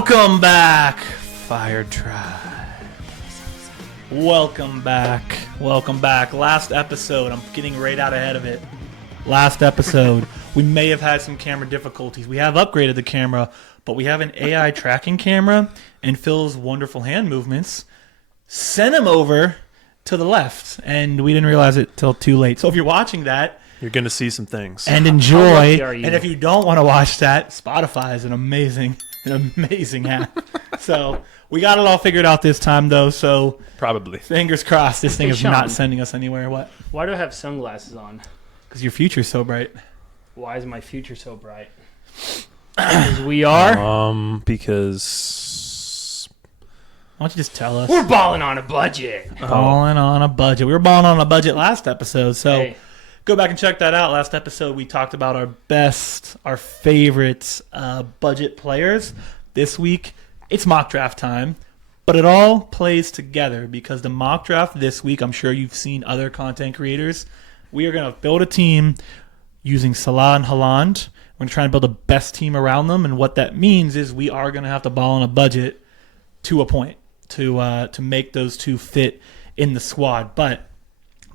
Welcome back, Fire Tribe. Welcome back. Last episode, I'm getting right out ahead of it. Last episode, we may have had some camera difficulties. We have upgraded the camera, but we have an AI tracking camera, and Phil's wonderful hand movements sent him over to the left, and we didn't realize it till too late. So if you're watching that, you're going to see some things. And enjoy. And if you don't want to watch that, Spotify is an amazing app. So we got it all figured out this time, though. So probably. Fingers crossed this thing is not sending us anywhere. What? Why do I have sunglasses on? Because your future's so bright. Why is my future so bright? Because we are? Because... Why don't you just tell us? We're balling on a budget. Balling on a budget. We were balling on a budget last episode, so... Hey. Go back and check that out. Last episode, we talked about our favorite budget players. This week, it's mock draft time. But it all plays together because the mock draft this week, I'm sure you've seen other content creators. We are going to build a team using Salah and Haaland. We're going to try and build the best team around them. And what that means is we are going to have to ball on a budget to a point to make those two fit in the squad. But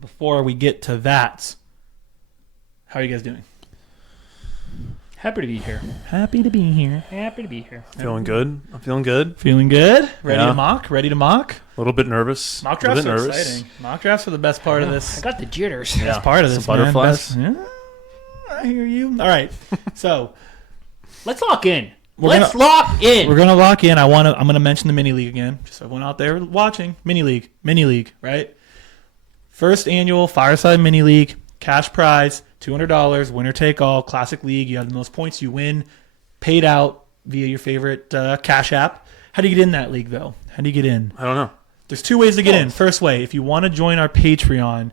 before we get to that... How are you guys doing? Happy to be here. Happy to be here. Feeling good. I'm feeling good. Feeling good? Ready Yeah. to mock? Ready to mock? A little bit nervous. Mock drafts are exciting. Mock drafts are the best part of this. I got the jitters. Best part of Some this, man. butterflies. I hear you. All right. So Let's lock in. We're Let's lock in. we're gonna lock in. I'm gonna mention the mini league again. Just so everyone out there watching. Mini league, right? First annual Fireside mini league. Cash prize, $200, winner take all, classic league. You have the most points, you win, paid out via your favorite cash app. How do you get in that league, though? How do you get in? I don't know. There's two ways to get in. First way, if you want to join our Patreon,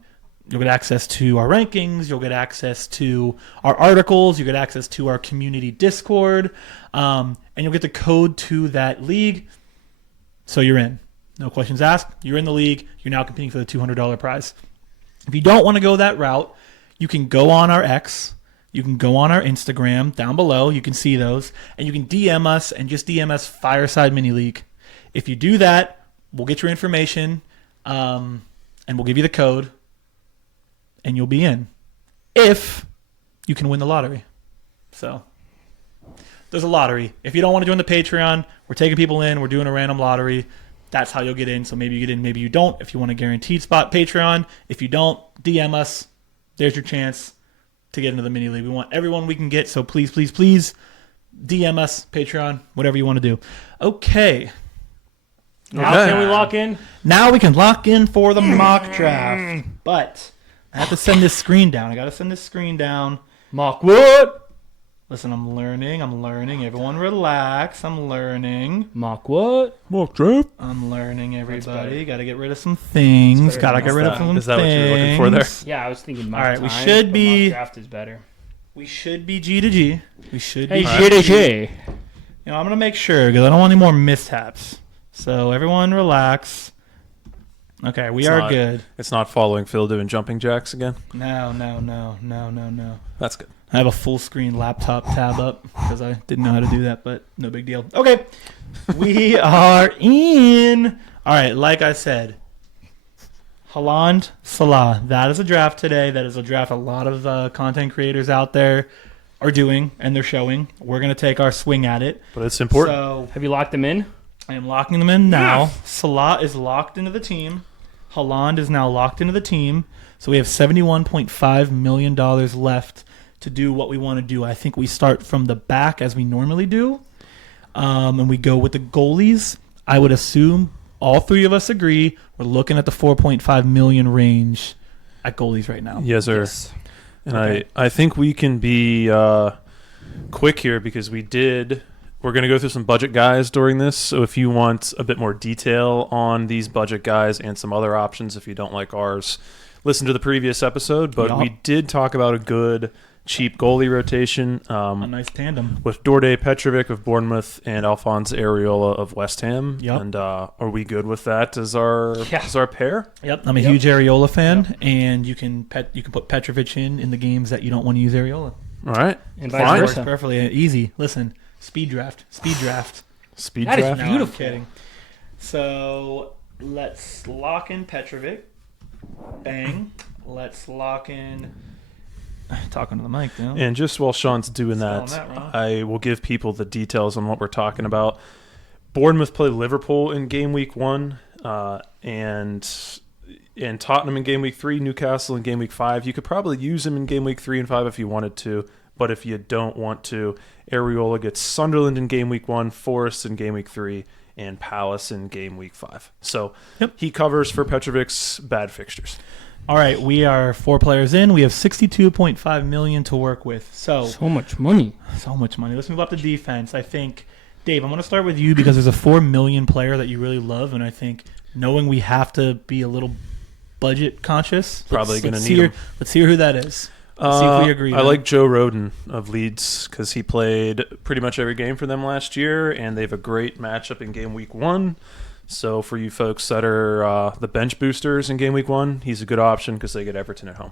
you'll get access to our rankings, you'll get access to our articles, you'll get access to our community Discord, and you'll get the code to that league. So you're in. No questions asked. You're in the league. You're now competing for the $200 prize. If you don't want to go that route, you can go on our X, you can go on our Instagram down below, you can see those, and you can DM us and just DM us Fireside Mini League. If you do that, we'll get your information, and we'll give you the code, and you'll be in. If you can win the lottery. So, there's a lottery. If you don't want to join the Patreon, we're taking people in, we're doing a random lottery. That's how you'll get in. So maybe you get in, maybe you don't. If you want a guaranteed spot, Patreon. If you don't, DM us. There's your chance to get into the mini league. We want everyone we can get. So please, please, please DM us, Patreon, whatever you want to do. Okay. Now can we lock in? Now we can lock in for the mock draft. But I have to send this screen down. I got to send this screen down. Mock what? Listen, I'm learning. Everyone relax. I'm learning. Mock what? Mock draft. I'm learning, everybody. Got to get rid of some things. Got to get rid of some things. Is that what you were looking for there? Yeah, I was thinking mock All right, time, we should be... Mock draft is better. We should be G to G. We should be Hey, G to G. You know, I'm going to make sure because I don't want any more mishaps. So everyone relax. Okay, we are good. It's not following Phil doing jumping jacks again? No. That's good. I have a full screen laptop tab up because I didn't know how to do that, but no big deal. Okay, we are in. All right, like I said, Haaland, Salah. That is a draft today. That is a draft a lot of content creators out there are doing, and they're showing. We're going to take our swing at it. But it's important. So Have you locked them in? I am locking them in now. Salah is locked into the team. Haaland is now locked into the team. So we have $71.5 million left to do what we want to do. I think we start from the back as we normally do, and we go with the goalies. I would assume all three of us agree we're looking at the 4.5 million range at goalies right now. Yes, sir. Yes. And Okay. I think we can be quick here because we're going to go through some budget guys during this. So if you want a bit more detail on these budget guys and some other options, if you don't like ours, listen to the previous episode. But we did talk about a good cheap goalie rotation. A nice tandem. With Dorde Petrovic of Bournemouth and Alphonse Areola of West Ham. Yep. And are we good with that as our pair? Yep, I'm a huge Areola fan, and you can put Petrovic in the games that you don't want to use Areola. All right. And Fine. vice Works versa. perfectly easy. Listen, speed draft. Speed That is draft. No, I'm beautiful. kidding. So let's lock in Petrovic. Bang. Let's lock in. Talking to the mic now. And just while Sean's doing Spelling that, that wrong. I will give people the details on what we're talking about. Bournemouth played Liverpool in game week 1, and Tottenham in game week 3, Newcastle in game week 5. You could probably use him in game week 3 and 5 if you wanted to, but if you don't want to, Areola gets Sunderland in game week 1, Forest in game week 3, and Palace in game week 5. So he covers for Petrovic's bad fixtures. All right, we are 4 players in. We have 62.5 million to work with. So much money. so much money. Let's move up to defense. I think, Dave, I'm going to start with you because there's a 4 million player that you really love, and I think knowing we have to be a little budget conscious, Probably gonna let's need hear, him. Let's hear who that is. Let's see if we agree. I there. like Joe Roden of Leeds because he played pretty much every game for them last year, and they have a great matchup in game week 1. So for you folks that are the bench boosters in game week 1, he's a good option because they get Everton at home.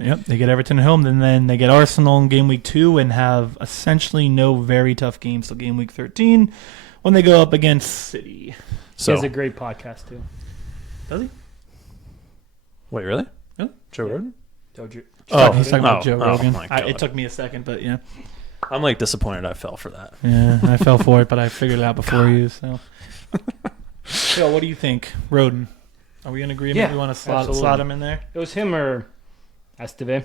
Yep, they get Everton at home, and then they get Arsenal in game week 2 and have essentially no very tough games till game week 13 when they go up against City. He So has a great podcast, too. Does he? wait, really? Yeah. Joe Roden? Told you. He's talking about Oh, Joe oh Rogan. my God. It took me a second, but yeah. I'm like disappointed I fell for that. Yeah, I fell for it, but I figured it out before you. So, Phil, what do you think, Roden? Are we in agreement? Yeah, We want to absolutely. slot him in there? It was him or Esteve.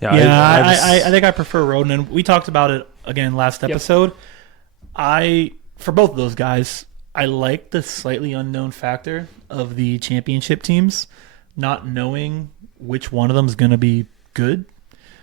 Yeah, I think I prefer Roden, and we talked about it again last episode. For both of those guys, I like the slightly unknown factor of the championship teams, not knowing which one of them is going to be good.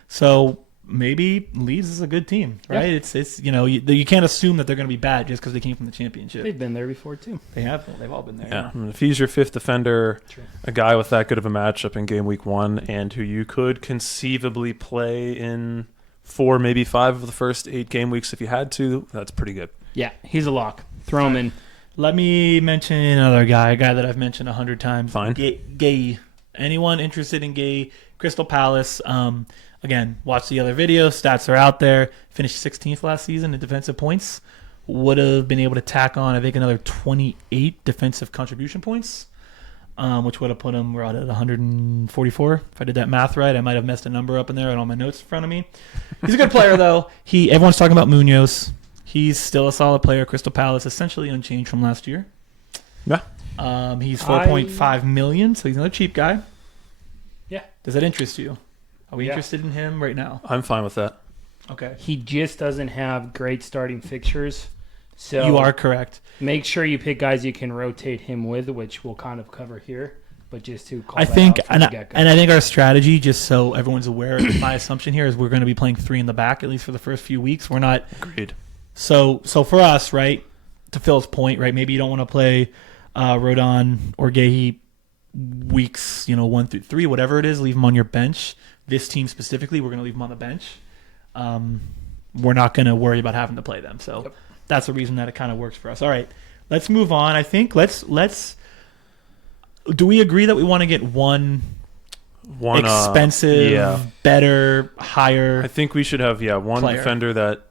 So maybe Leeds is a good team, right? Yeah. It's you can't assume that they're going to be bad just because they came from the championship. They've been there before, too. They've all been there. Yeah, and if he's your 5th defender, True. a guy with that good of a matchup in game week 1, and who you could conceivably play in 4, maybe 5 of the first 8 game weeks if you had to, that's pretty good. Yeah, he's a lock. Throw him in. Let me mention another guy, a guy that I've mentioned 100 times. Fine. Gay. Anyone interested in Gay? Crystal Palace. Again, watch the other video. Stats are out there. Finished 16th last season in defensive points. Would have been able to tack on, I think, another 28 defensive contribution points, which would have put him right at 144. If I did that math right, I might have messed a number up in there and all my notes in front of me. He's a good player, though. Everyone's talking about Munoz. He's still a solid player. Crystal Palace, essentially unchanged from last year. Yeah. He's 4.5 million, so he's another cheap guy. Yeah. Does that interest you? Are we Yeah. interested in him right now? I'm fine with that. Okay. He just doesn't have great starting fixtures. So You are correct. make sure you pick guys you can rotate him with, which we'll kind of cover here. But just to call I that think, out from and the I, get-go. and I think our strategy, just so everyone's aware, my assumption here is we're going to be playing 3 in the back, at least for the first few weeks. We're not. Agreed. So for us, right, to Phil's point, right, maybe you don't want to play Rodon or Gahey weeks, 1 through 3, whatever it is, leave them on your bench. This team specifically, we're going to leave them on the bench. We're not going to worry about having to play them. So that's the reason that it kind of works for us. All right, let's move on. I think let's. Do we agree that we want to get one expensive, better, higher? I think we should have one player. defender that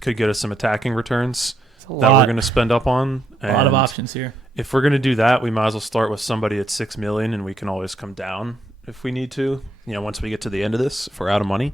could get us some attacking returns that we're lot. going to spend up on. A lot of And options here. if we're going to do that, we might as well start with somebody at 6 million, and we can always come down if we need to. Once we get to the end of this, if we're out of money.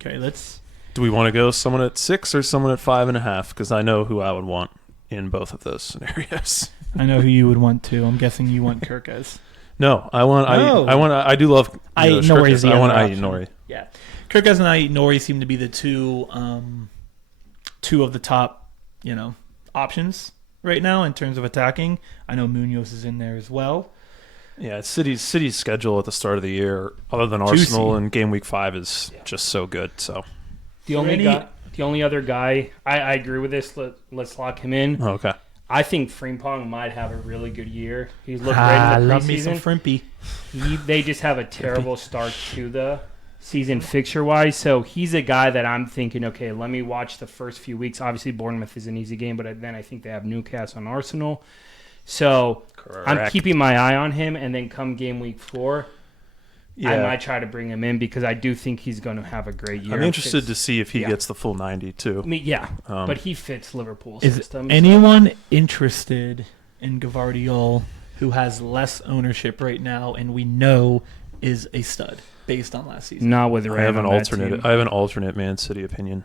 Okay, let's. Do we want to go someone at 6 or someone at 5.5? Because I know who I would want in both of those scenarios. I know who you would want to. I'm guessing you want Kirkes. No, I want. No. I do love. Ait Shirkis. Nori is the I want other Ait option. Nori. Yeah, Kirkes and Ait Nori seem to be the two of the top, options right now in terms of attacking. I know Munoz is in there as well. Yeah, City's schedule at the start of the year, other than Juicy. Arsenal in game week 5, is just so good. So the only other guy, I agree with this. Let's lock him in. okay. I think Frimpong might have a really good year. He's looked great in the love me some preseason. Frimpy. They just have a terrible start to the season fixture-wise. So he's a guy that I'm thinking, okay, let me watch the first few weeks. Obviously, Bournemouth is an easy game, but then I think they have Newcastle and Arsenal. So I'm Correct. keeping my eye on him, and then come game week 4, I might try to bring him in because I do think he's going to have a great year. I'm interested to see if he gets the full 90 too. I mean, but he fits Liverpool's Is system. anyone interested in Gvardiol who has less ownership right now and we know is a stud based on last season? Not with I have an alternate. team. I have an alternate Man City opinion.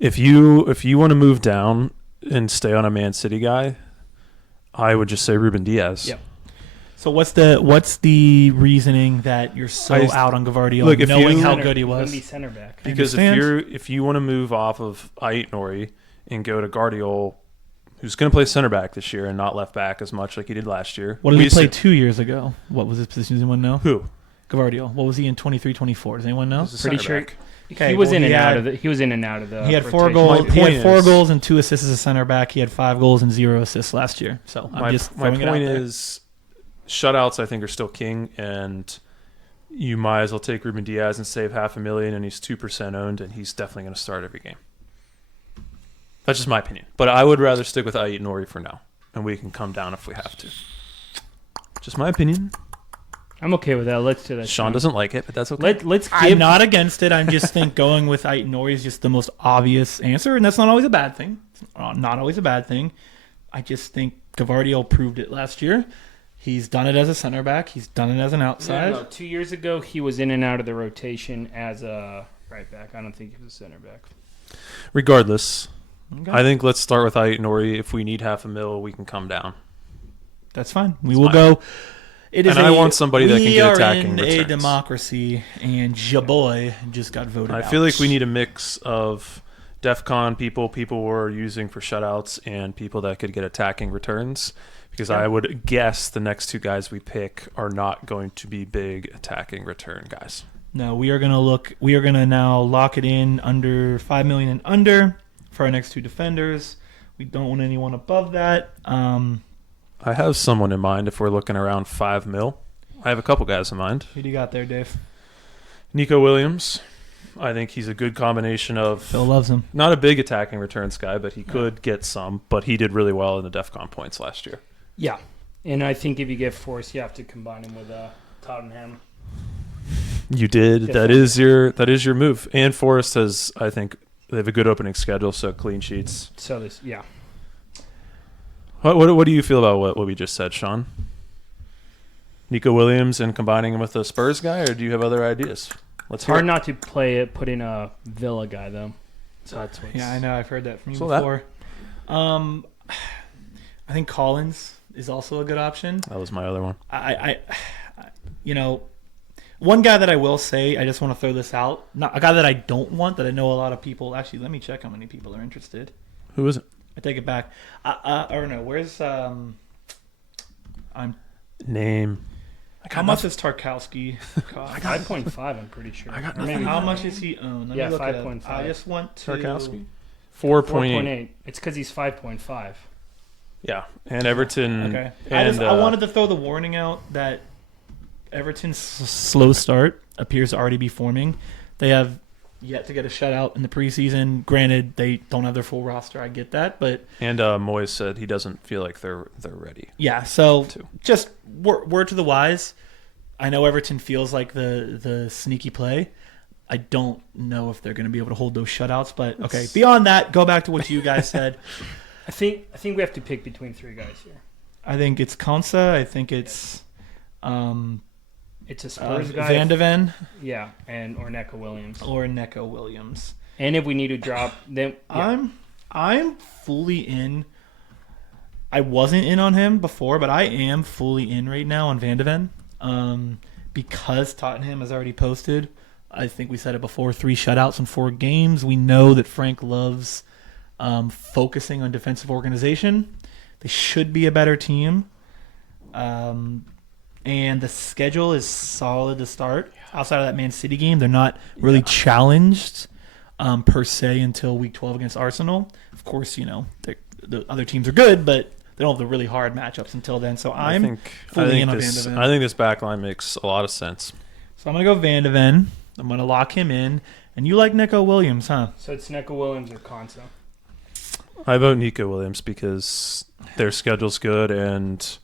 If you want to move down and stay on a Man City guy, I would just say Ruben Diaz. Yep. So what's the reasoning that you're so out on Gvardiol, knowing how good he was? Be center back. Because if you want to move off of Ait-Nouri and go to Gvardiol, who's going to play center back this year and not left back as much like he did last year. What did he play 2 years ago? What was his position? Does anyone know? Who? Gvardiol. What was he in 23-24? Does anyone know? Pretty sure. Okay, he was in and out of the. He was in and out of the. He had 4 goals. He had 4 goals and 2 assists as a center back. He had 5 goals and 0 assists last year. So my point is, shutouts I think are still king, and you might as well take Ruben Diaz and save $500,000, and he's 2% owned, and he's definitely going to start every game. That's just my opinion, but I would rather stick with Ait-Nouri for now, and we can come down if we have to. Just my opinion. I'm okay with that. Let's do that. Sean doesn't like it, but that's okay. I'm not against it. I just think going with Ait-Nouri is just the most obvious answer, and that's not always a bad thing. It's not always a bad thing. I just think Gvardiol proved it last year. He's done it as a center back. He's done it as an outside. No, 2 years ago, he was in and out of the rotation as a right back. I don't think he was a center back. Regardless, Okay. I think let's start with Ait-Nouri. If we need $500,000, we can come down. That's fine. We will go. It is I want somebody that can get attacking returns. returns. We are in a democracy, and your boy just got voted out. I feel like we need a mix of DEFCON people we're using for shutouts, and people that could get attacking returns. Because I would guess the next 2 guys we pick are not going to be big attacking return guys. No, we are gonna now lock it in under 5 million and under for our next 2 defenders. We don't want anyone above that. I have someone in mind if we're looking around 5 mil. I have a couple guys in mind. Who do you got there, Dave? Nico Williams. I think he's a good combination of... Phil loves him. Not a big attacking returns guy, but he could get some. But he did really well in the DEFCON points last year. Yeah. And I think if you get Force, you have to combine him with Tottenham. You did. That is your move. And Forrest has, I think, they have a good opening schedule, so clean sheets. So this, yeah. What do you feel about what we just said, Sean? Nico Williams and combining him with a Spurs guy, or do you have other ideas? It's hard not to put in a Villa guy though. So that's what's... Yeah, I know. I've heard that from you before. I think Collins is also a good option. That was my other one. I one guy that I will say, I just want to throw this out. Not a guy that I don't want, that I know a lot of people. Actually, let me check how many people are interested. Who is it? I take it back. Or no, where's Name. How much is Tarkowski cost? 5.5, I'm pretty sure. How much is he own? Let me look at it. 5.5. I just want to... Tarkowski? 4.8. It's because he's 5.5. Yeah, and Everton. Okay. And, I wanted to throw the warning out that Everton's slow start appears to already be forming. They have yet to get a shutout in the preseason. Granted, they don't have their full roster. I get that, but Moyes said he doesn't feel like they're ready. Yeah. So just word to the wise. I know Everton feels like the sneaky play. I don't know if they're going to be able to hold those shutouts, but okay. Beyond that, go back to what you guys said. I think we have to pick between 3 guys here. I think it's Konsa. I think it's it's a Spurs guy. Van de Ven. Yeah, or Neco Williams. Or Neco Williams. And if we need to drop them, yeah. I'm fully in. I wasn't in on him before, but I am fully in right now on Van de Ven. Because Tottenham has already posted. I think we said it before, 3 shutouts in 4 games. We know that Frank loves focusing on defensive organization. They should be a better team. And the schedule is solid to start. Outside of that Man City game, they're not really challenged per se until week 12 against Arsenal. Of course, the other teams are good, but they don't have the really hard matchups until then. So I'm fully in on Van de Ven. I think this backline makes a lot of sense. So I'm going to go Van de Ven. I'm going to lock him in. And you like Neco Williams, huh? So it's Neco Williams or Konsa? I vote Nico Williams because their schedule's good and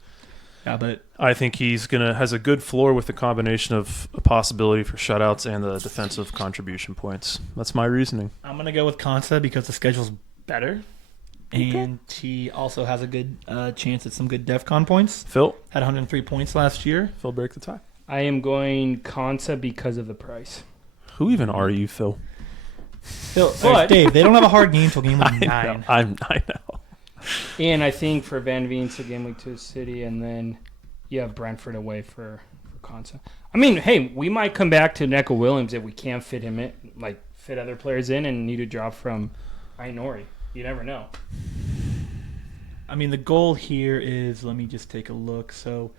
Yeah, but I think has a good floor with the combination of a possibility for shutouts and the defensive contribution points. That's my reasoning. I'm going to go with Konsa because the schedule's better. And he also has a good chance at some good DEFCON points. Phil? Had 103 points last year. Phil break the tie. I am going Konsa because of the price. Who even are you, Phil? Phil, Dave, they don't have a hard game till game week 9. I know. And I think for Van Veen, so game week 2 City, and then you have Brentford away for Konsa. I mean, hey, we might come back to Neco Williams if we can't fit him in, like fit other players in and need a drop from Ainori. You never know. I mean, the goal here is, let me just take a look. So,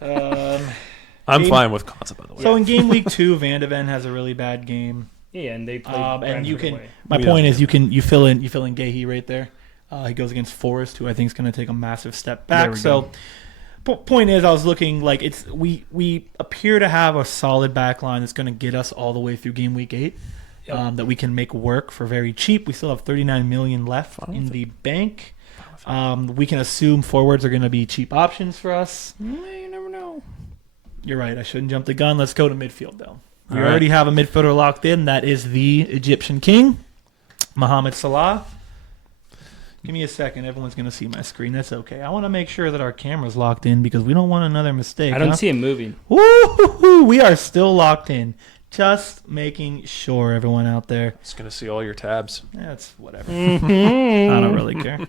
I'm fine with Konsa, by the way. So in game week 2, Van de Ven has a really bad game. Yeah, and they play. And you can. away. My point is, you fill in Gahey right there. He goes against Forrest, who I think is going to take a massive step back. So, point is, I was looking like we appear to have a solid back line that's going to get us all the way through game week 8. That we can make work for very cheap. We still have 39 million left in the bank. We can assume forwards are going to be cheap options for us. You never know. You're right. I shouldn't jump the gun. Let's go to midfield, though. We All right. already have a midfielder locked in. That is the Egyptian king, Mohamed Salah. Give me a second. Everyone's going to see my screen. That's okay. I want to make sure that our camera's locked in because we don't want another mistake. I don't see it moving. Woo-hoo-hoo. We are still locked in. Just making sure, everyone out there. Just going to see all your tabs. That's whatever. I don't really care.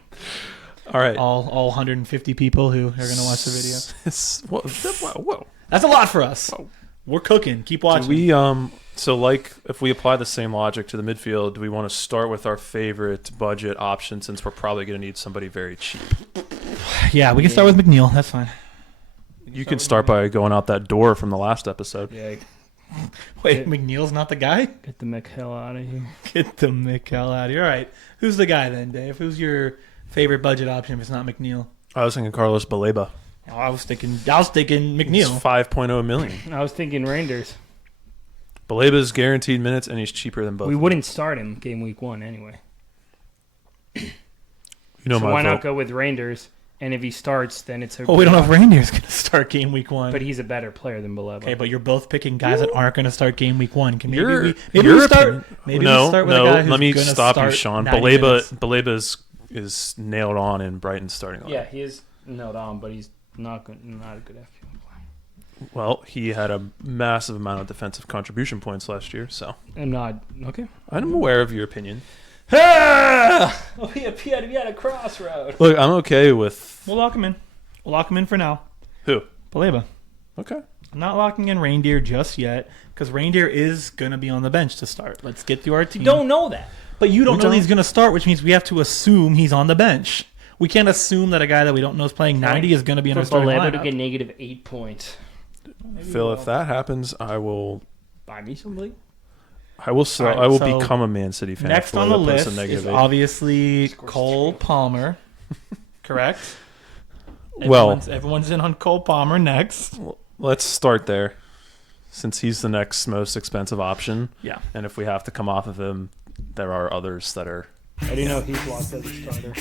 All right. All 150 people who are going to watch the video. Whoa. That's a lot for us. Whoa. We're cooking. Keep watching. Do we so like if we apply the same logic to the midfield, do we want to start with our favorite budget option since we're probably going to need somebody very cheap? Yeah, we can start with McNeil. That's fine. You can start by going out that door from the last episode. Yeah, Wait, McNeil's not the guy? get the hell out of here. Get the Mick hell out of here. All right. Who's the guy then, Dave? Who's your favorite budget option if it's not McNeil? I was thinking Carlos Baleba. Oh, I was thinking McNeil. He's 5.0 million. I was thinking Rangers. Baleba's guaranteed minutes, and he's cheaper than both. We wouldn't start him game week 1 anyway. You know So my why vote. not go with Rangers? And if he starts, then it's a. Oh, we don't know if Reindeer's going to start game week 1. But he's a better player than Baleba. Okay, but you're both picking guys that aren't going to start game week 1. Can maybe Your we start? opinion- Maybe no, we start with no. a guy who's Let me gonna stop you, start Sean. 90 minutes. Baleba is nailed on in Brighton's starting lineup. Yeah, he is nailed on, but he's not good, not a good FPL player. Well, he had a massive amount of defensive contribution points last year, so I'm not okay. I'm aware of your opinion. We had to be at a crossroad. Look, I'm okay with We'll lock him in. We'll lock him in for now. who? Baleba. Okay. I'm not locking in Reindeer just yet because Reindeer is going to be on the bench to start. Let's get through our team. You don't know that. But you don't We know don't. he's going to start, which means we have to assume he's on the bench. We can't assume that a guy that we don't know is playing 90 is going to be in For our starting Baleba to lineup. get negative 8 points. Phil, if that happens, I will Buy me somebody. All right, I will so become a Man City fan. Next if on the Baleba posts a list negative is 8. obviously Scores Cole 2. Palmer. Correct? Well- everyone's in on Cole Palmer next. Let's start there, since he's the next most expensive option. Yeah. And if we have to come off of him, there are others that are. I didn't know he's locked as a starter.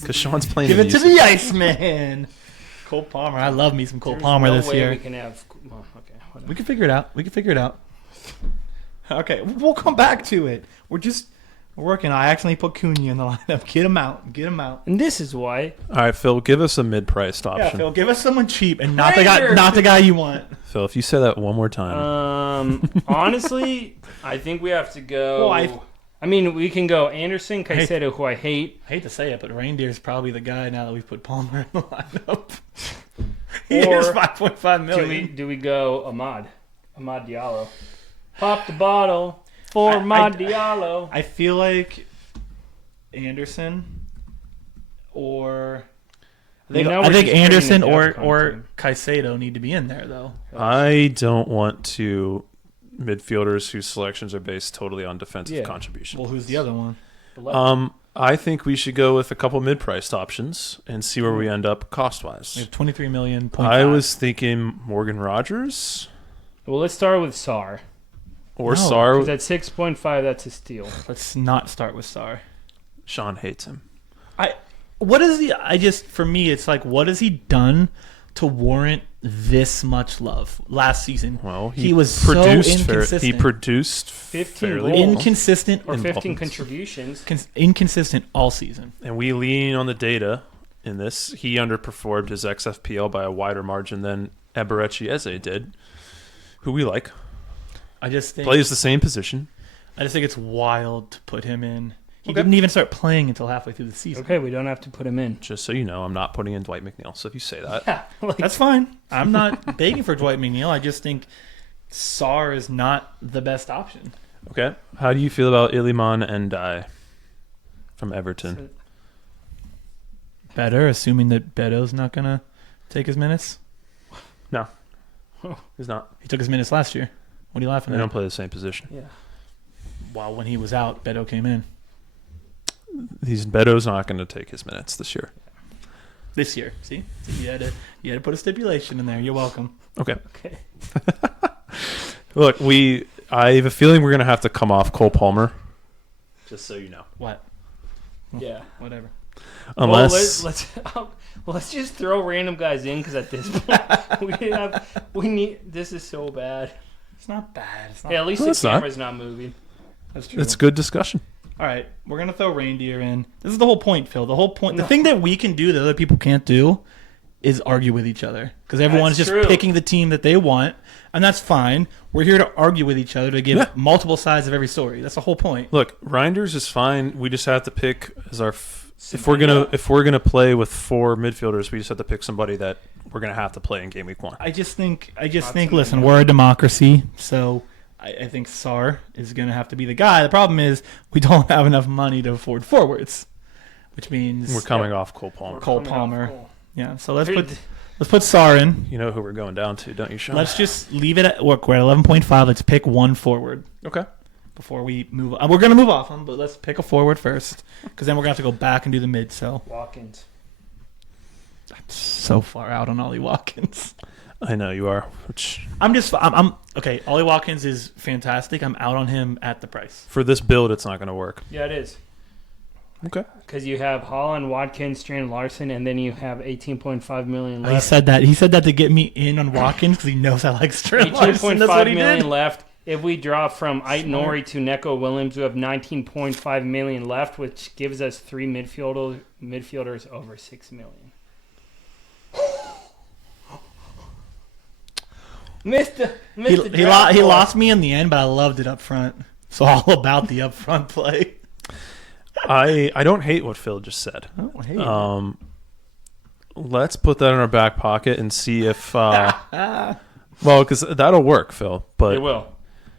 Because Sean's playing. Give the it to music. the Iceman. Cole Palmer. I love me some Cole There's Palmer no this way year. We can have. Well, okay, whatever. We can figure it out. Okay, we'll come back to it. We're working. I accidentally put Cunha in the lineup. Get him out. And this is why. All right, Phil, give us a mid-priced Yeah, option. Phil, give us someone cheap and not the guy you want. Phil, if you say that one more time. Honestly, I think we have to go. Well, I mean, we can go Anderson, Caicedo, who I hate. I hate to say it, but Reindeer's probably the guy now that we've put Palmer in the lineup. He Or is 5.5 million. Do we go Ahmad Diallo? Pop the bottle for Ahmad Diallo. I feel like Anderson or I think Anderson or Caicedo need to be in there though. I don't want to midfielders whose selections are based totally on defensive contribution. Well, who's the other one? I think we should go with a couple mid-priced options and see where we end up We cost-wise. have 23 million. I was thinking Morgan Rogers Well, let's start with Sar. or No, Sar. Because at 6.5, that's a steal. Let's not start with Sar. Sean hates him. What is he? For me, it's like, what has he done to warrant this much love last season? Well, he was produced so inconsistent. He produced 15 fairly goals. Inconsistent Or 15 Involved. contributions. Inconsistent all season. And we lean on the data in this. He underperformed his XFPL by a wider margin than Eberechi Eze did, who we like. I just think Plays the same position. it's wild to put him in. He Okay. didn't even start playing until halfway through the season. Okay, we don't have to put him in. Just so you know, I'm not putting in Dwight McNeil. So if you say that, That's fine. I'm not begging for Dwight McNeil. I just think Sarr is not the best option. okay. How do you feel about Iliman Ndiaye from Everton? Better, assuming that Beto's not going to take his minutes. He's not. He took his minutes last year. What are you laughing They at? don't play the same position. Yeah. Well, when he was out, Beto came in. Beto's not going to take his minutes this year. This year. See? So you had to put a stipulation in there. You're welcome. Okay. Okay. Look, I have a feeling we're going to have to come off Cole Palmer. Just so you know. What? Yeah. Whatever. Unless Well, let's just throw random guys in because at this point we need. This is so bad. It's not bad. It's not Hey, at least No, the it's not. camera's not moving. That's true. it's good discussion. All right, we're gonna throw reindeer in. This is the whole point, Phil. The whole point. The thing that we can do that other people can't do is argue with each other because everyone's That's just true. picking the team that they want, and that's fine. We're here to argue with each other to give Yeah. multiple sides of every story. That's the whole point. Look, Reinders is fine. We just have to pick as our if we're gonna play with 4 midfielders, we just have to pick somebody that we're gonna have to play in game week 1. I just think. Not Listen, something we're a democracy, so I think Sarr is gonna have to be the guy. The problem is we don't have enough money to afford forwards, which means We're coming off Cole Palmer. Cole Coming off Palmer. Cole. Yeah, so let's put Sarr in. You know who we're going down to, don't you, Sean? Let's just leave it at we're at 11.5. Let's pick one forward Okay. before we move. We're gonna move off him, but let's pick a forward first, because then we're gonna have to go back and do the mid. So Watkins. so far out on Ollie Watkins. I know you are. Which I'm okay. Ollie Watkins is fantastic. I'm out on him at the price. for this build, it's not going to work. Yeah, it is. Okay. Because you have Haaland, Watkins, Strand, Larson, and then you have 18.5 million He left. said that. He said that to get me in on Watkins because he knows I like Strand Larson. That's what 18.5 he million did. left. If we drop from Ait Nori to Neko Williams, we have 19.5 million left, which gives us 3 midfielders over 6 million. He lost me in the end, but I loved it up front. It's all about the up front play. I don't hate what Phil just said. Oh, hey. Let's put that in our back pocket and see if well, because that'll work, Phil. But It will.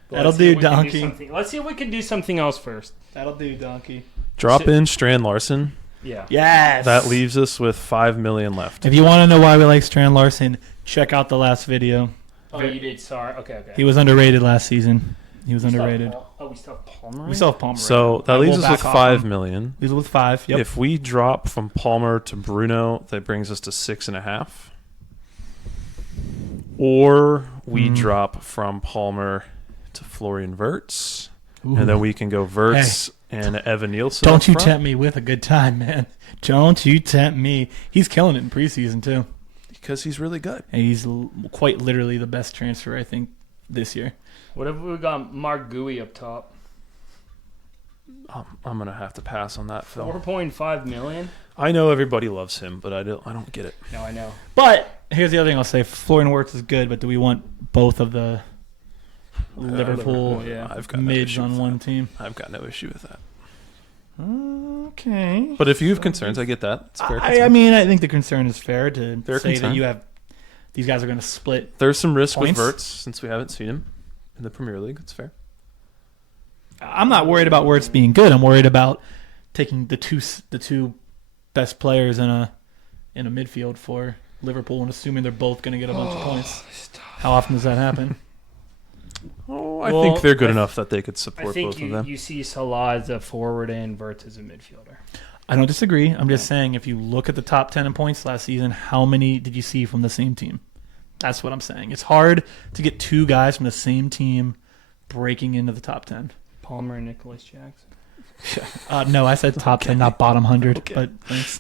But That'll let's see do, if we can Donkey. something- Let's see if we can do something else first. That'll do, Donkey. drop in Strand Larson. Yeah. Yes. That leaves us with 5 million left. If you want to know why we like Strand Larson, check out the last video. Oh, you did. Sorry. Okay. He was underrated last season. He was underrated. We still have Palmer. We still have Palmer. So right that now. leaves We'll us with back off 5 him. million. Leaves us with 5. Yep. If we drop from Palmer to Bruno, that brings us to 6.5. Or we drop from Palmer to Florian Wirtz, and then we can go Wirtz and Evan Nielsen. Don't up you front. tempt me with a good time, man. Don't you tempt me. He's killing it in preseason, too. Because he's really good. And he's quite literally the best transfer, I think, this year. What if we got Mark Gooey up top? I'm gonna have to pass on that, Phil. 4.5 million. I know everybody loves him, but I don't get it. No, I know. But here's the other thing I'll say. Florian Wirtz is good, but do we want both of the Liverpool Liverpool, yeah. I've got no mids issue on with one that. team? I've got no issue with that. Okay. But if you have concerns, I get that. It's fair. I mean, I think the concern is fair to Fair say concern. that you have these guys are going to split. There's some risk Points? with Wirtz since we haven't seen him in the Premier League. It's fair. I'm not worried about Wirtz being good. I'm worried about taking the two best players in a midfield for Liverpool and assuming they're both going to get a bunch of points. How often does that happen? Oh, I Well, think they're good I- enough that they could I support think both of them. you see Salah as a forward and Wirtz as a midfielder. I don't disagree. I'm just saying if you look at the top 10 in points last season, how many did you see from the same team? That's what I'm saying. It's hard to get two guys from the same team breaking into the top 10. Palmer and Nicholas Jackson. No, I said top 10, not bottom 100. Okay. But thanks.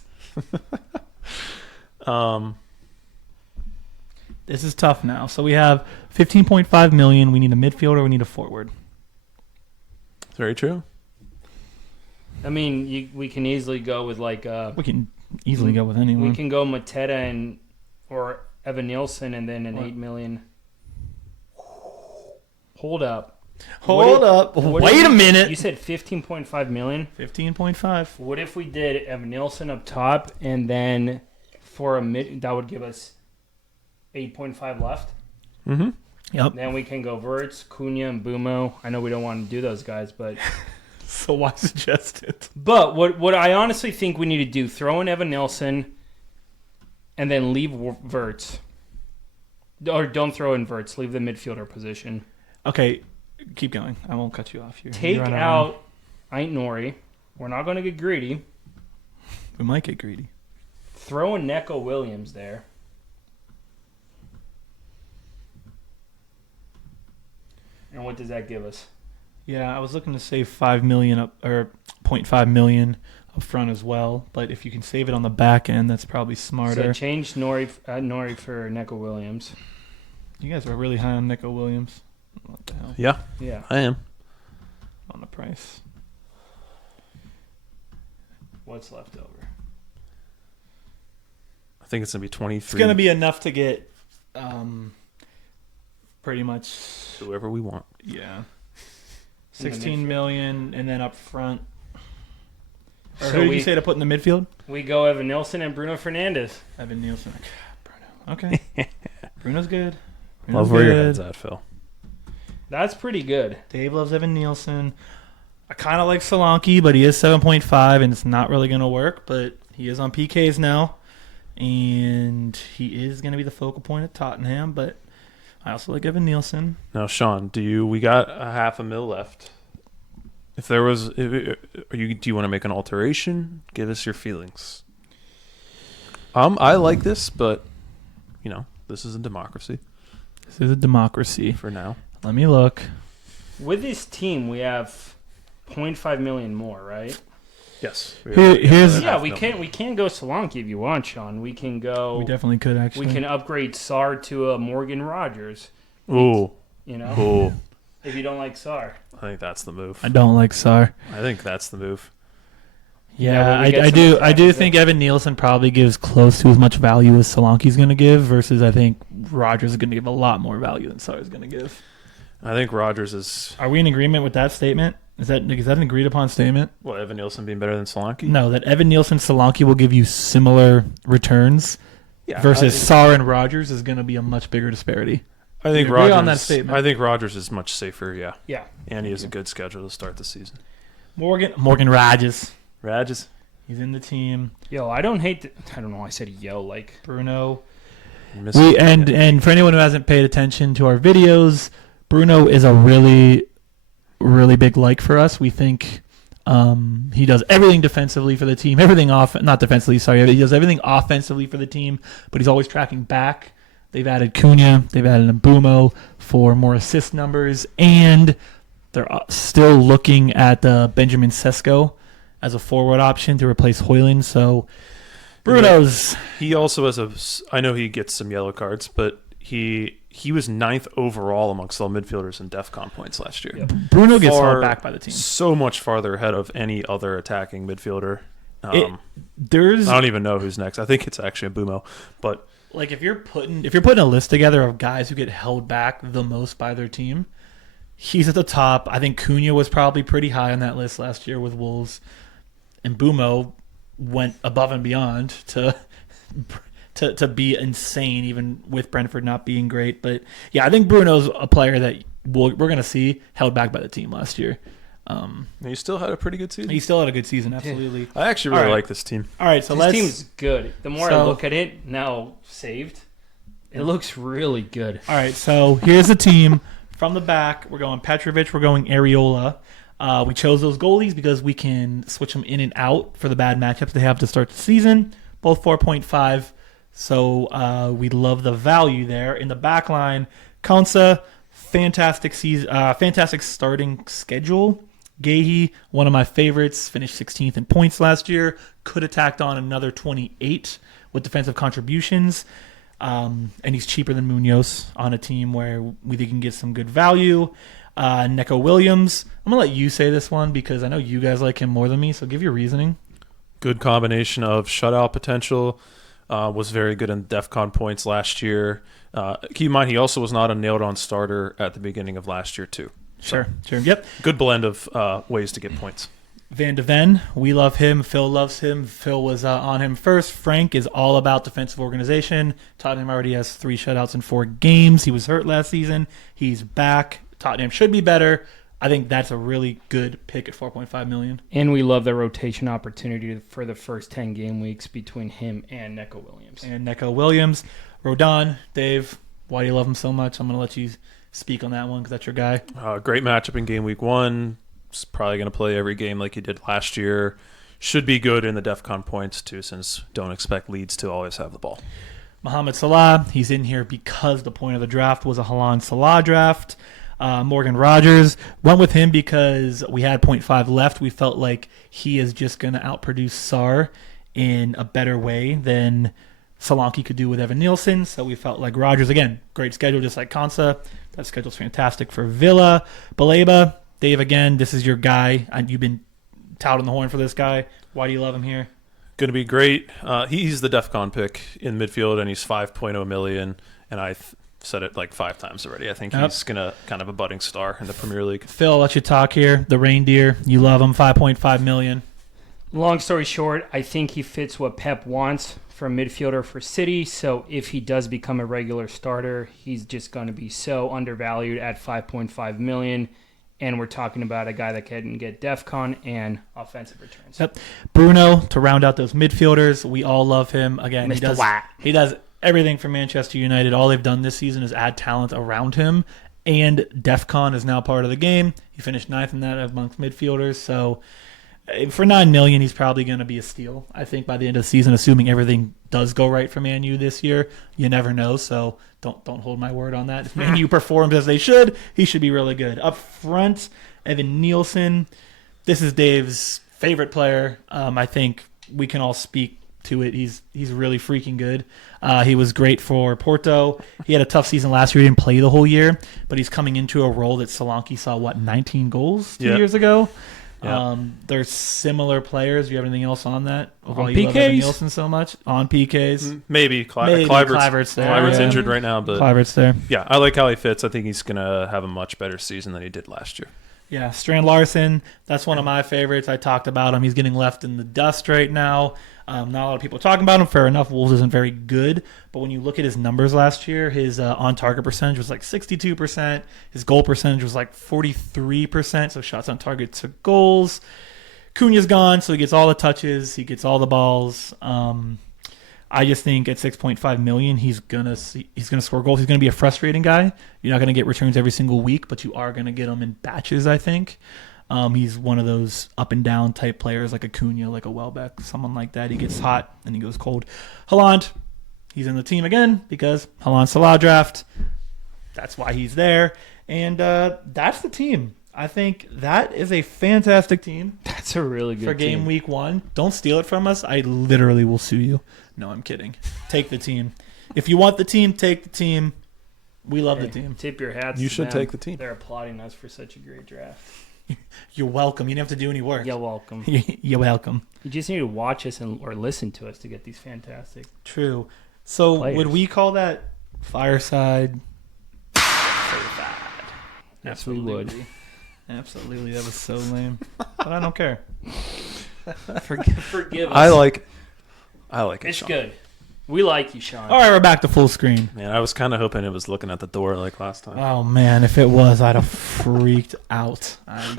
This is tough now. So we have 15.5 million. We need a midfielder. We need a forward. Very true. I mean, we can easily go with We can easily go with anyone. we can go Mateta or Evan Nielsen and then an 8 million. Hold up. Hold up. Wait a minute. You said 15.5 million? 15.5. What if we did Evan Nielsen up top and then for a mid, that would give us 8.5 left? Mm-hmm. Yep. Then we can go Verts, Cunha, and Bumo. I know we don't want to do those guys, but So why suggest it? but what I honestly think we need to do, throw in Evan Nielsen and then leave Verts. Or don't throw in Verts, leave the midfielder position. Okay, keep going. I won't cut you off here. Take You're on out Ain't Nori. We're not going to get greedy. We might get greedy. Throw in Neco Williams there. And what does that give us? Yeah, I was looking to save 5 million up or 0.5 million up front as well, but if you can save it on the back end, that's probably smarter. So change Nori for Neco Williams. You guys are really high on Nico Williams. What the hell? Yeah, Yeah. I am. On the price. What's left over? I think it's going to be 23. It's going to be enough to get pretty much, whoever we want. yeah, 16 million, and then up front. Or So who did we- you say to put in the midfield? We go Evan Nielsen and Bruno Fernandes. Evan Nielsen. Bruno. Okay. Bruno's good. Love where your head's at, Phil. That's pretty good. Dave loves Evan Nielsen. I kind of like Solanke, but he is 7.5, and it's not really going to work. But he is on PKs now, and he is going to be the focal point at Tottenham. But I also like Evan Nielsen. Now, Sean, we got a $500,000 left. If there was, do you want to make an alteration? Give us your feelings. I like this, but this is a democracy This is a democracy. for now. Let me look. With this team, we have 0.5 million more, right? Yes. Here's- Yeah, we can go Solanke if you want, Sean. We can go. We definitely could, actually. We can upgrade Sar to a Morgan Rogers. Ooh. If you don't like Sar. I think that's the move. I don't like Sar. I think that's the move. Yeah, when we get I some do. I attacking do depth. think Evan Nielsen probably gives close to as much value as Solanke's going to give, versus I think Rogers is going to give a lot more value than Sar is going to give. I think Rogers is Are we in agreement with that statement? Is that an agreed upon statement? Evan Nielsen being better than Solanke? No, that Evan Nielsen, Solanke will give you similar returns, Yeah, versus Sar and Rogers is going to be a much bigger disparity. I think We agree Rogers. on that statement. I think Rogers is much safer. Yeah, Yeah. and he has a good schedule to start the season. Morgan Rogers, Rogers. he's in the team. Yo, I don't hate. I don't know. I said yo like. Bruno. Missing- And for anyone who hasn't paid attention to our videos, Bruno is a really, really big like for us. We think he does everything defensively for the team, not defensively, sorry. He does everything offensively for the team, but he's always tracking back. They've added Cunha, they've added Mbumo for more assist numbers, and they're still looking at Benjamin Šeško as a forward option to replace Højlund. So Bruno's... He also has I know he gets some yellow cards, but he was 9th overall amongst all midfielders in DEFCON points last year. Yep. Bruno gets Far- held back by the team. So much farther ahead of any other attacking midfielder. There's I don't even know who's next. I think it's actually a Bumo, but like if you're putting a list together of guys who get held back the most by their team, he's at the top. I think Cunha was probably pretty high on that list last year with Wolves, and Bumo went above and beyond to be insane, even with Brentford not being great. But yeah, I think Bruno's a player that we're going to see held back by the team last year. he still had a pretty good season. He still had a good season, absolutely. I actually really All right. like this team. All right, so This team's good. The more I So- look at it now, saved, it looks really good. All right, so here's the team. From the back, we're going Petrovic, we're going Areola. We chose those goalies because we can switch them in and out for the bad matchups they have to start the season. Both 4.5, so we love the value there. In the back line, Konsa, fantastic season, fantastic starting schedule. Gahey, one of my favorites, finished 16th in points last year. Could have tacked on another 28 with defensive contributions. And he's cheaper than Munoz on a team where we think he can get some good value. Neco Williams, I'm going to let you say this one because I know you guys like him more than me, so give your reasoning. Good combination of shutout potential. Was very good in DEFCON points last year. Keep in mind, he also was not a nailed-on starter at the beginning of last year, too. Sure. Yep. Good blend of ways to get points. Van de Ven, we love him. Phil loves him. Phil was on him first. Frank is all about defensive organization. Tottenham already has 3 shutouts in 4 games. He was hurt last season. He's back. Tottenham should be better. I think that's a really good pick at $4.5 million. And we love the rotation opportunity for the first 10 game weeks between him and Neco Williams. Rodon, Dave, why do you love him so much? I'm going to let you speak on that one because that's your guy. Great matchup in game week 1. He's probably going to play every game like he did last year. Should be good in the DEFCON points too, since don't expect Leeds to always have the ball. Mohamed Salah, he's in here because the point of the draft was a Haaland Salah draft. Morgan Rogers, went with him because we had 0.5 left. We felt like he is just going to outproduce Sarr in a better way than Solanke could do with Evan Nielsen. So we felt like Rogers, again, great schedule, just like Konsa. That schedule's fantastic for Villa. Baleba, Dave, again, this is your guy. You've been touting the horn for this guy. Why do you love him here? Going to be great. He's the DEFCON pick in midfield, and he's 5.0 million, and I said it like 5 times already. I think he's going to kind of a budding star in the Premier League. Phil, I'll let you talk here. The reindeer, you love him, 5.5 million. Long story short, I think he fits what Pep wants for a midfielder for City. So if he does become a regular starter, he's just going to be so undervalued at 5.5 million. And we're talking about a guy that can get DEFCON and offensive returns. Yep. Bruno, to round out those midfielders, we all love him. Again, Mr. Watt. He does everything for Manchester United. All they've done this season is add talent around him, and DEFCON is now part of the game. He finished 9th in that amongst midfielders, so for $9 million, he's probably going to be a steal, I think, by the end of the season, assuming everything does go right for Man U this year. You never know, so don't hold my word on that. If Man U performs as they should, he should be really good. Up front, Evan Nielsen. This is Dave's favorite player. I think we can all speak to it. He's really freaking good. He was great for Porto. He had a tough season last year. He didn't play the whole year, but he's coming into a role that Solanke saw, 19 goals 2 years ago? Yeah. They're similar players. Do you have anything else on that? On PKs? Nielsen so much? On PKs? Maybe. Kluivert's there. Kluivert's injured right now. But Kluivert's there. Yeah, I like how he fits. I think he's going to have a much better season than he did last year. Yeah, Strand Larson, that's one of my favorites. I talked about him. He's getting left in the dust right now. Not a lot of people are talking about him. Fair enough, Wolves isn't very good. But when you look at his numbers last year, his on-target percentage was like 62%. His goal percentage was like 43%, so shots on target to goals. Cunha's gone, so he gets all the touches. He gets all the balls. I just think at 6.5 million, he's gonna score goals. He's gonna be a frustrating guy. You're not gonna get returns every single week, but you are gonna get them in batches, I think. He's one of those up and down type players, like a Cunha, like a Welbeck, someone like that. He gets hot and he goes cold. Haaland, he's in the team again because Haaland Salah draft. That's why he's there, and that's the team. I think that is a fantastic team. That's a really good for game week 1. Don't steal it from us. I literally will sue you. No, I'm kidding. Take the team. If you want the team, take the team. We love the team. Tip your hats. You to should them. take the team. They're applauding us for such a great draft. You're welcome. You didn't have to do any work. You're welcome. You're welcome. You just need to watch us or listen to us to get these fantastic. True. So players. Would we call that Fireside? Yes, we would. Absolutely. That was so lame. But I don't care. Forgive us. I like it. It's Sean. good. We like you, Sean. All right, we're back to full screen. Man, I was kind of hoping it was looking at the door like last time. Oh, man. If it was, I'd have freaked out. I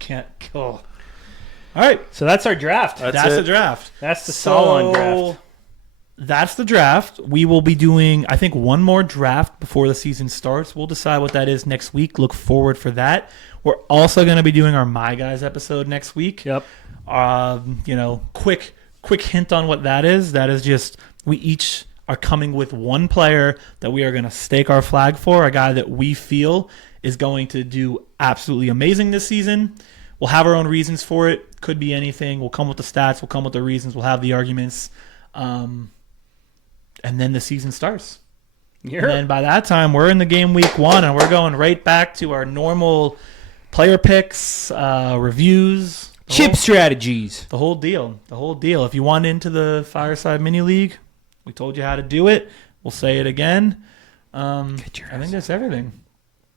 can't. Oh. All right. So that's our draft. That's the draft. That's the Salah draft. That's the draft. We will be doing, I think, one more draft before the season starts. We'll decide what that is next week. Look forward for that. We're also going to be doing our My Guys episode next week. Yep. Quick hint on what that is. That is just we each are coming with one player that we are going to stake our flag for, a guy that we feel is going to do absolutely amazing this season. we'll have our own reasons for it. Could be anything. We'll come with the stats. We'll come with the reasons. We'll have the arguments. And then the season starts. And then by that time, we're in the game week 1, and we're going right back to our normal player picks, reviews. Chip strategies. The whole deal. If you want into the Fireside Mini League, we told you how to do it. We'll say it again. I think that's everything.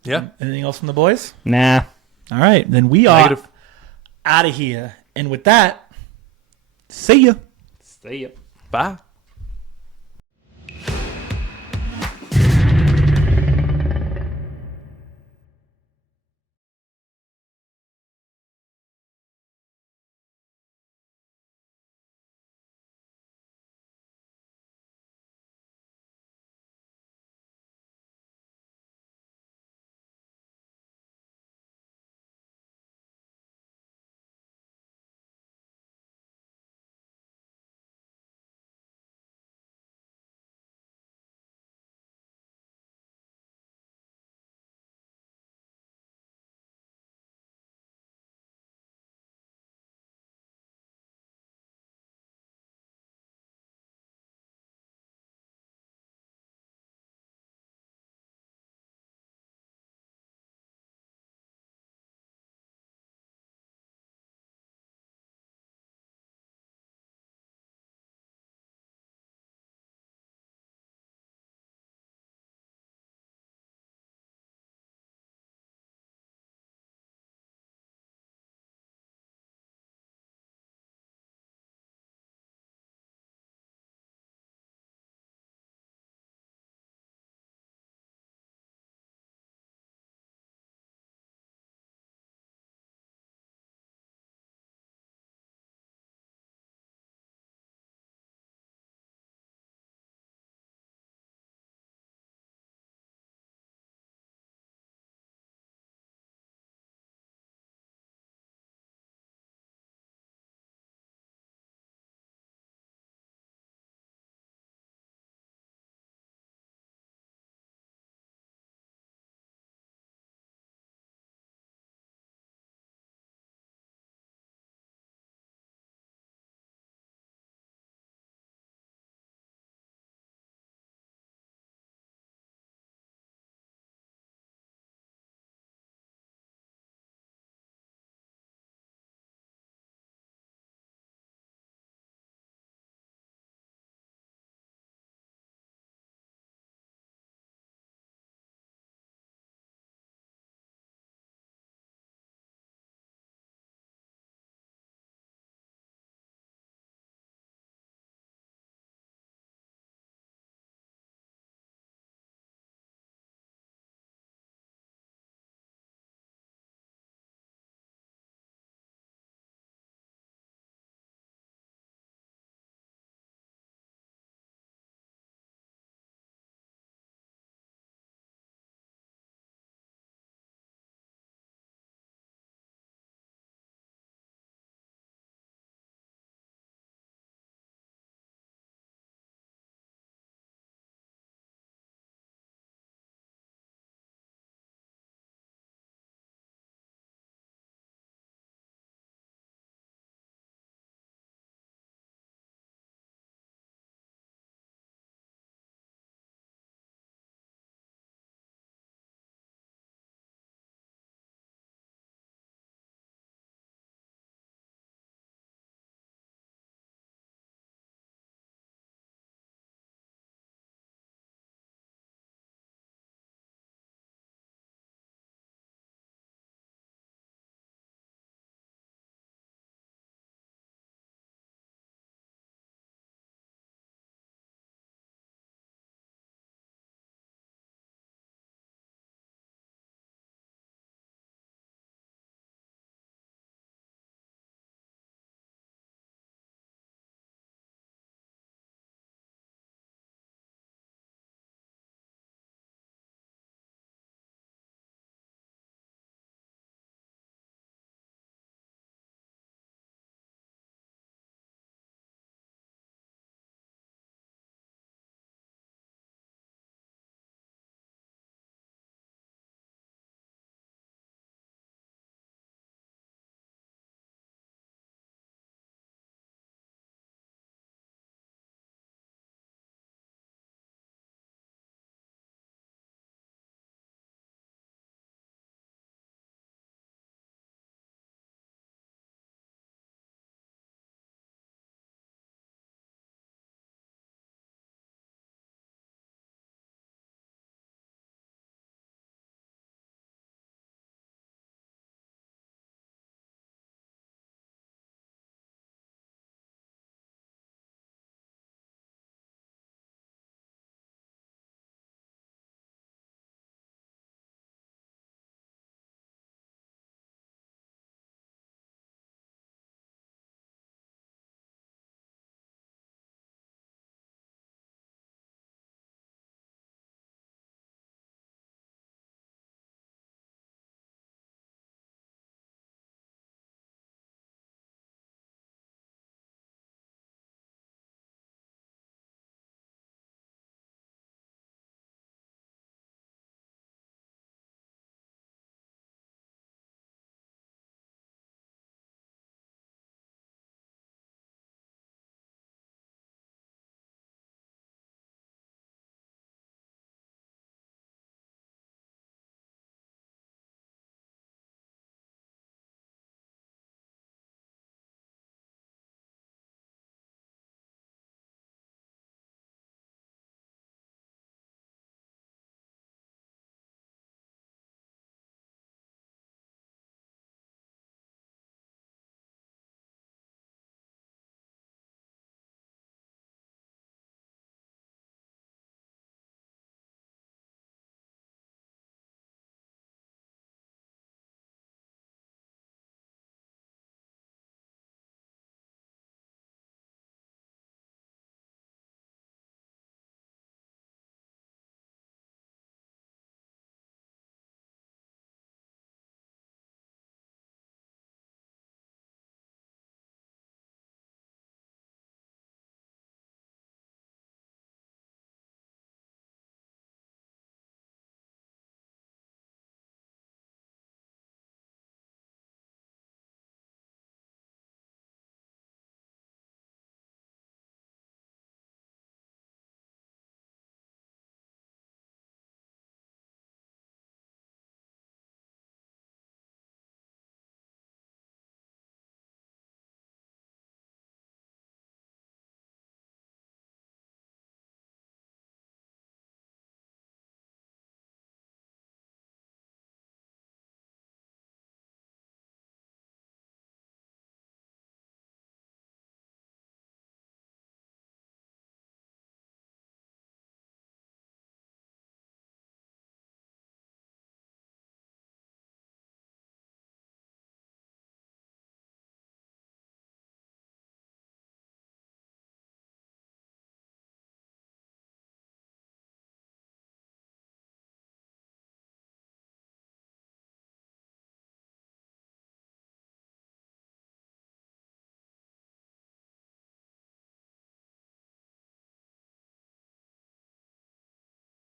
Yeah. Anything else from the boys? Nah. All right. Then we are out of here. And with that, see ya. See ya. Bye.